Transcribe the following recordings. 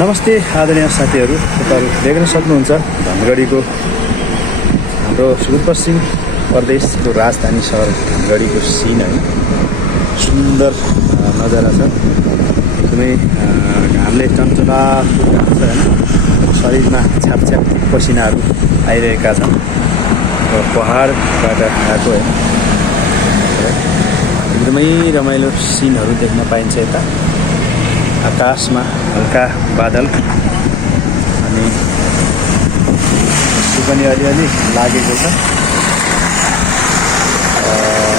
नमस्ते आदरणीय साथीहरू, तपाईहरु देख्न सक्नुहुन्छ धनगढीको हाम्रो सुदूरपश्चिम प्रदेशको राजधानी सहर धनगढीको सिन है। सुन्दर नजारा छ। एकदमै घामले चम्चलाएको घाम छ हैन। शरीरमा छ्यापछ्याप पसिनाहरू आइरहेका छन् र पहाडबाट आएको है। एकदमै रमाइलो सिनहरू देख्न पाइन्छ यता। आकाशमा हल्का बादल अनि यसो पनि अलिअलि लागेको छ।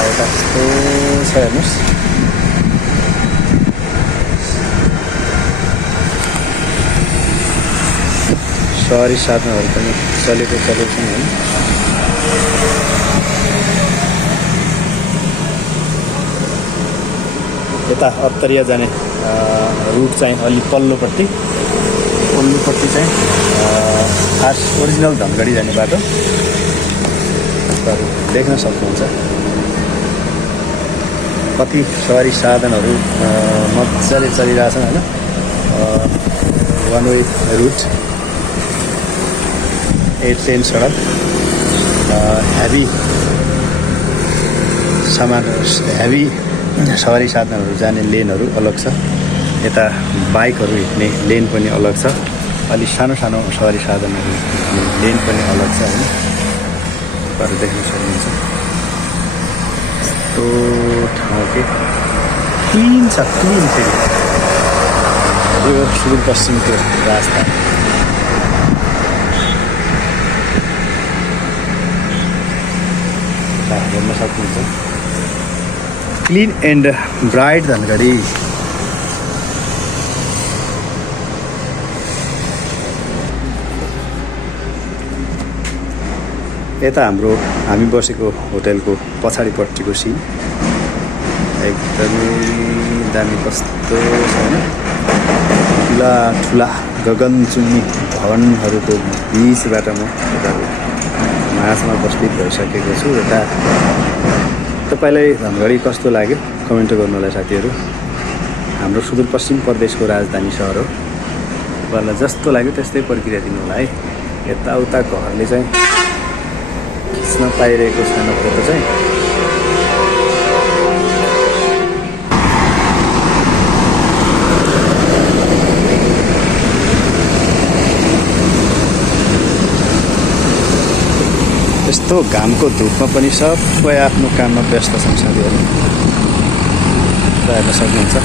यता कस्तो छ हेर्नुहोस्। सहरी साधनहरू पनि चलेको छन् है। यता अत्तरिया जाने रुट चाहिँ अलि पल्लोपट्टि चाहिँ खास ओरिजिनल धनगढी जाने बाटो देख्न सक्नुहुन्छ। कति सवारी साधनहरू मजाले चलिरहेछन् हैन। वान वे रुट, 8 लेन सडक। हेभी सामान, हेभी सवारी साधनहरू जाने लेनहरू अलग छ। यता बाइकहरू हिँड्ने लेन पनि अलग छ। अलि सानो सानो सवारी साधनहरू हिँड्ने लेन पनि अलग छ हैन। तपाईहरु देख्न सक्नुहुन्छ। यस्तो ठाउँ के क्लिन छ, क्लिन फेरि। यो सुदूरपश्चिमको राजधानी। हेर्न सक्नुहुन्छ। Clean and bright Dhangadhi. यता हामी बसेको होटलको पछाडिपट्टिको सिन एकदमै दामी। कस्तो छैन, ठुला ठुला गगनचुम्बी भवनहरूको बिचबाट म यता माझमा उपस्थित भइसकेको छु। यता तपाईलाई धनगढी कस्तो लाग्यो कमेन्ट गर्नु होला साथीहरू। हाम्रो सुदूरपश्चिम प्रदेशको राजधानी सहर हो। तपाईँलाई जस्तो लाग्यो त्यस्तै प्रक्रिया दिनु होला है। यताउता घरले चाहिँ खिच्न पाइरहेको छैन फोटो चाहिँ। यस्तो घामको धुपमा पनि सबै आफ्नो काममा व्यस्त छन् साथीहरू। हेर्न सक्नुहुन्छ।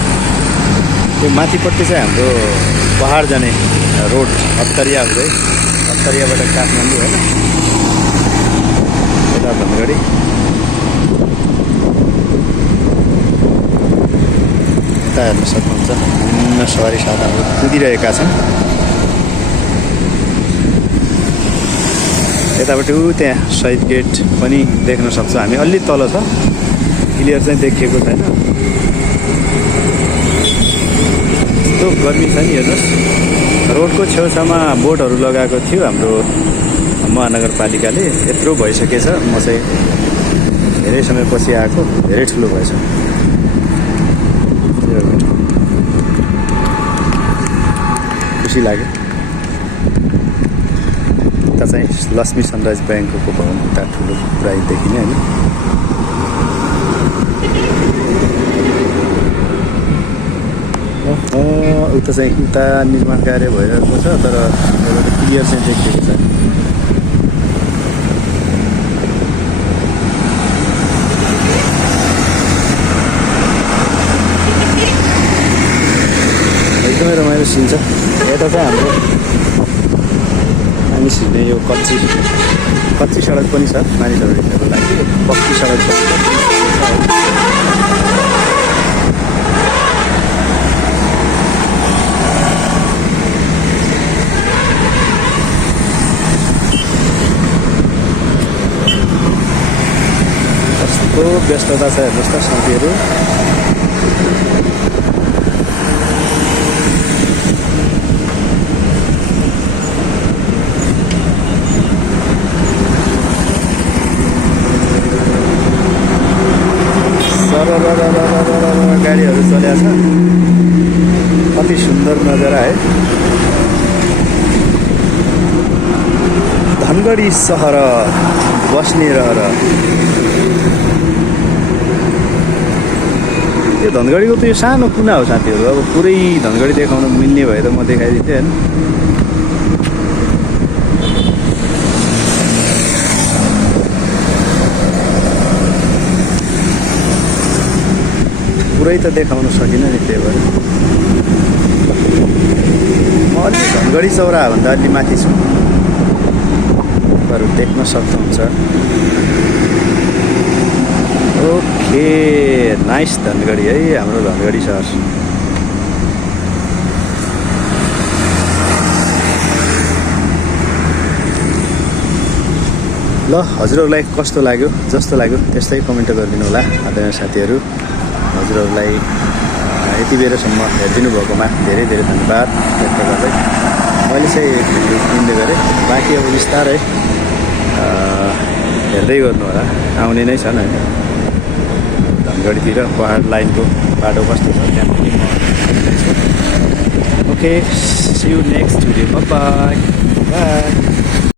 यो माथिपट्टि चाहिँ हाम्रो पहाड जाने रोड अत्तरिया हुँदै, अत्तरियाबाट काठमाडौँ होइन, यता धनगढी। यता हेर्न सक्नुहुन्छ विभिन्न सवारी साधनहरू कुदिरहेका छन्। यताबाट त्यहाँ शहीद गेट पनि देख्न सक्छौँ हामी। अलि तल छ, क्लियर चाहिँ देखिएको छैन। यस्तो गर्मी छ नि हेर्नुहोस्। रोडको छेउछाउमा बोर्डहरू लगाएको थियो हाम्रो महानगरपालिकाले। यत्रो भइसकेछ, म चाहिँ धेरै समयपछि आएको, धेरै ठुलो भएछ। खुसी लाग्यो। उता चाहिँ लक्ष्मी सनराइज ब्याङ्कको भवन उता ठुलो प्राय देखिने होइन। उता चाहिँ उता निर्माण कार्य भइरहेको छ, तर एउटा क्लियर चाहिँ देखिएको छ। एकदमै रमाइलो सिन छ। यता चाहिँ हाम्रो मानिस हिँड्ने यो कच्ची सडक पनि छ मानिसहरू हिँड्नको लागि। पक्की सडक पनि छ। कस्तो व्यस्तता छ हेर्नुहोस् त साथीहरू। गाडीहरू चलेको छ। कति सुन्दर नजारा है। है धनगढी सहर बस्ने रहर यो धनगढीको त यो सानो कुना हो साथीहरू अब पुरै धनगढी देखाउन मिल्ने भए त म देखाइदिन्थेँ होइन पुरै त देखाउन सकिनँ नि त्यही भएर म अलि धनगढी चौराहाभन्दा अलि माथि छु बरु देख्न सक्नुहुन्छ ओके नाइस धनगढी है हाम्रो धनगढी सहर ल हजुरहरूलाई कस्तो लाग्यो जस्तो लाग्यो त्यस्तै कमेन्ट गरिदिनु होला आदरणीय साथीहरू हजुरहरूलाई यति बेरसम्म हेरिदिनु भएकोमा धेरै धेरै धन्यवाद व्यक्त गर्दै मैले चाहिँ भिडियो किन्दै गरेँ बाँकी अब बिस्तारै हेर्दै गर्नु होला आउने नै छन् होइन धनगढीतिर पहाड लाइनको बाटो कस्तो छ त्यहाँ पनि म okay see you next video bye by